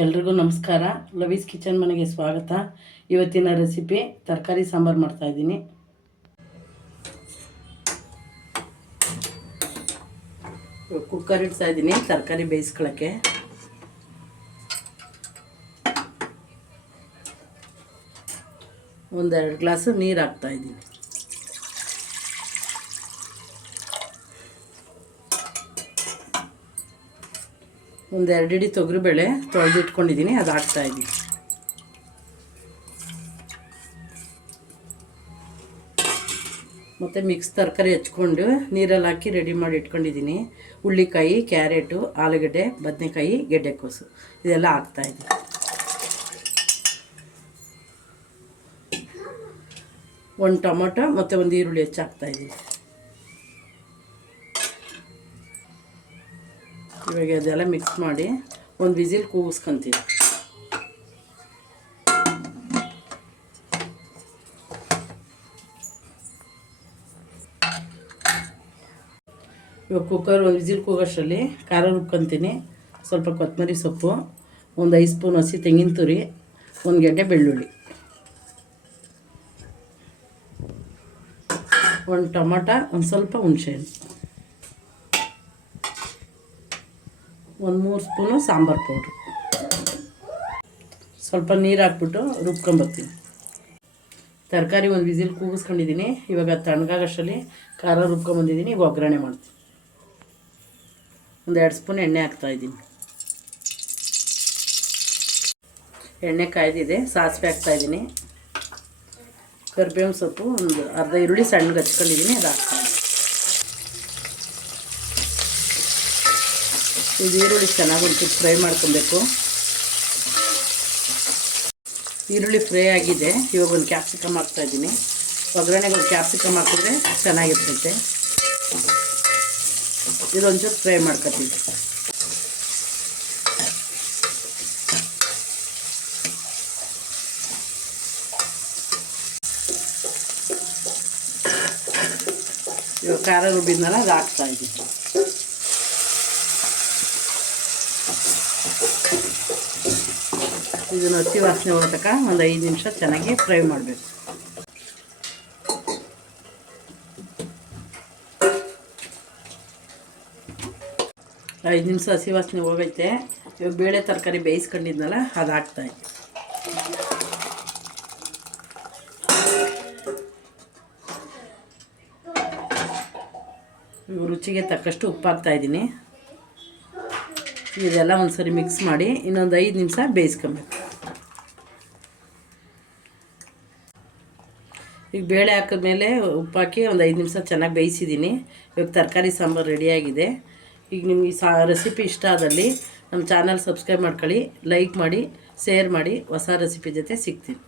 ಎಲ್ರಿಗೂ ನಮಸ್ಕಾರ. ಲವೀಸ್ ಕಿಚನ್ ಮನೆಗೆ ಸ್ವಾಗತ. ಇವತ್ತಿನ ರೆಸಿಪಿ ತರಕಾರಿ ಸಾಂಬಾರು ಮಾಡ್ತಾಯಿದ್ದೀನಿ. ಕುಕ್ಕರ್ ಇಡ್ತಾಯಿದ್ದೀನಿ ತರಕಾರಿ ಬೇಯಿಸ್ಕೊಳ್ಳೋಕ್ಕೆ. ಒಂದೆರಡು ಗ್ಲಾಸು ನೀರು ಹಾಕ್ತಾಯಿದ್ದೀನಿ. ಒಂದೆರಡು ಹಿಡಿ ತೊಗರಿಬೇಳೆ ತೊಳೆದಿಟ್ಕೊಂಡಿದ್ದೀನಿ, ಅದು ಹಾಕ್ತಾಯಿದ್ದೀನಿ. ಮತ್ತು ಮಿಕ್ಸ್ ತರಕಾರಿ ಹೆಚ್ಕೊಂಡು ನೀರಲ್ಲಿ ಹಾಕಿ ರೆಡಿ ಮಾಡಿ ಇಟ್ಕೊಂಡಿದ್ದೀನಿ. ಹುಳ್ಳಿಕಾಯಿ, ಕ್ಯಾರೆಟು, ಆಲೂಗಡ್ಡೆ, ಬದನೆಕಾಯಿ, ಗೆಡ್ಡೆಕೋಸು ಇದೆಲ್ಲ ಹಾಕ್ತಾಯಿದ್ದೀನಿ. ಒಂದು ಟೊಮೊಟೊ ಮತ್ತು ಒಂದು ಈರುಳ್ಳಿ ಹೆಚ್ಚಾಕ್ತಾಯಿದ್ದೀನಿ. ಇವಾಗ ಅದೆಲ್ಲ ಮಿಕ್ಸ್ ಮಾಡಿ ಒಂದು ವಿಸಿಲ್ ಕೂಗಿಸ್ಕೊತೀವಿ. ಇವಾಗ ಕುಕ್ಕರ್ ಒಂದು ವಿಸಿಲ್ ಕೂಗೋಷ್ಟರಲ್ಲಿ ಖಾರ ರುಬ್ಕೊತೀನಿ. ಸ್ವಲ್ಪ ಕೊತ್ತಂಬರಿ ಸೊಪ್ಪು, ಒಂದು 5 ಸ್ಪೂನ್ ಹಸಿ ತೆಂಗಿನ ತುರಿ, ಒಂದು ಗೆಡ್ಡೆ ಬೆಳ್ಳುಳ್ಳಿ, ಒಂದು ಟೊಮೊಟೊ, ಒಂದು ಸ್ವಲ್ಪ ಹುಣಸೆಹಣ್ಣು, ಒಂದು 3 ಸ್ಪೂನು ಸಾಂಬಾರು ಪೌಡ್ರು, ಸ್ವಲ್ಪ ನೀರು ಹಾಕ್ಬಿಟ್ಟು ರುಬ್ಕೊಂಬರ್ತೀನಿ. ತರಕಾರಿ ಒಂದು ವಿಸಿಲ್ ಕೂಗಿಸ್ಕೊಂಡಿದ್ದೀನಿ. ಇವಾಗ ತಣ್ಣಗಾಗೋಷ್ಟರಲ್ಲಿ ಖಾರ ರುಬ್ಕೊಂಬಂದಿದ್ದೀನಿ. ಈಗ ಒಗ್ಗರಣೆ ಮಾಡ್ತೀನಿ. ಒಂದು 2 ಸ್ಪೂನ್ ಎಣ್ಣೆ ಹಾಕ್ತಾಯಿದ್ದೀನಿ. ಎಣ್ಣೆ ಕಾಯ್ದಿದೆ, ಸಾಸಿವೆ ಹಾಕ್ತಾಯಿದ್ದೀನಿ. ಕರಿಬೇವಿನ ಸೊಪ್ಪು, ಒಂದು ಅರ್ಧ ಈರುಳ್ಳಿ ಸಣ್ಣಗೆ ಹಚ್ಕೊಂಡಿದ್ದೀನಿ, ಅದು ಹಾಕ್ತಾಯಿದ್ದೀನಿ. ಇದು ಈರುಳ್ಳಿ ಚೆನ್ನಾಗಿ ಒಂದು ಫ್ರೈ ಮಾಡ್ಕೊಬೇಕು. ಈರುಳ್ಳಿ ಫ್ರೈ ಆಗಿದೆ. ಇವಾಗ ಒಂದು ಕ್ಯಾಪ್ಸಿಕಮ್ ಹಾಕ್ತಾಯಿದ್ದೀನಿ. ಒಗ್ಗರಣೆಗೆ ಒಂದು ಕ್ಯಾಪ್ಸಿಕಮ್ ಹಾಕಿದ್ರೆ ಚೆನ್ನಾಗಿರ್ತೈತೆ. ಇದೊಂಚೂರು ಫ್ರೈ ಮಾಡ್ಕೊತೀವಿ. ಇವಾಗ ಖಾರ ರುಬ್ಬಿದ್ನಲ್ಲ ಅದು ಹಾಕ್ತಾಯಿದ್ದೀನಿ. ಇದನ್ನು ಹಸಿ ವಾಸನೆ ಹೋಗೋ ತನಕ ಒಂದು 5 ನಿಮಿಷ ಚೆನ್ನಾಗಿ ಫ್ರೈ ಮಾಡಬೇಕು. ಐದು ನಿಮಿಷ ಹಸಿ ವಾಸನೆ ಹೋಗೈತೆ. ಇವಾಗ ಬೇಳೆ ತರಕಾರಿ ಬೇಯಿಸ್ಕೊಂಡಿದ್ನಲ್ಲ ಅದು ಹಾಕ್ತಾಯಿದ್ದೆ. ರುಚಿಗೆ ತಕ್ಕಷ್ಟು ಉಪ್ಪು ಹಾಕ್ತಾಯಿದ್ದೀನಿ. ಇದೆಲ್ಲ ಒಂದು ಸರಿ ಮಿಕ್ಸ್ ಮಾಡಿ ಇನ್ನೊಂದು 5 ನಿಮಿಷ ಬೇಯಿಸ್ಕೊಬೇಕು. ಈಗ ಬೇಳೆ ಹಾಕಿದ್ಮೇಲೆ ಉಪ್ಪು ಹಾಕಿ ಒಂದು 5 ನಿಮಿಷ ಚೆನ್ನಾಗಿ ಬೇಯಿಸಿದ್ದೀನಿ. ಇವಾಗ ತರಕಾರಿ ಸಾಂಬಾರು ರೆಡಿಯಾಗಿದೆ. ಈಗ ನಿಮಗೆ ಈ ರೆಸಿಪಿ ಇಷ್ಟ ಆದಲ್ಲಿ ನಮ್ಮ ಚಾನಲ್ ಸಬ್ಸ್ಕ್ರೈಬ್ ಮಾಡ್ಕೊಳ್ಳಿ, ಲೈಕ್ ಮಾಡಿ, ಶೇರ್ ಮಾಡಿ. ಹೊಸ ರೆಸಿಪಿ ಜೊತೆ ಸಿಗ್ತೀನಿ.